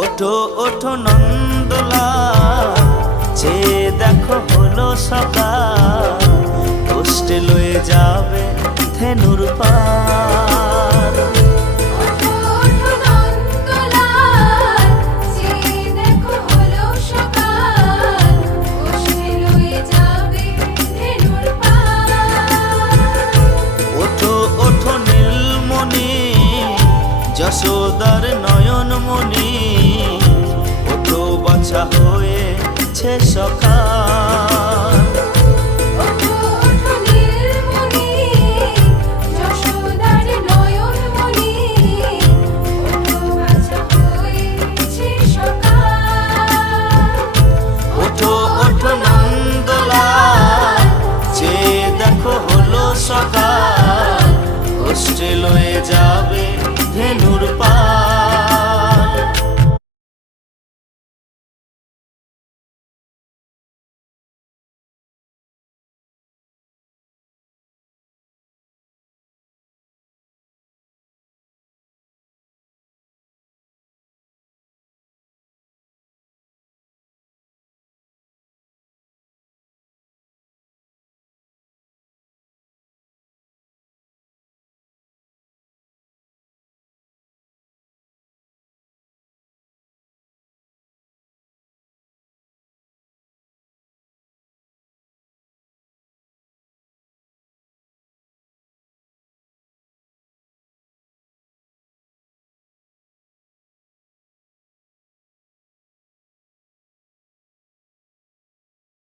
ওঠো ওঠো নন্দলাল, চেয়ে দেখো হলো সকাল, কষ্টে লয়ে যাবে ধেনুর পার। ওঠো ওঠো নন্দলাল, চেয়ে দেখো হলো সকাল, কষ্টে লয়ে যাবে ধেনুর পার। ওঠো ওঠো নীলমণি, যশোদার নয়নমণি, ওঠো বাছা হয়েছে সকাল।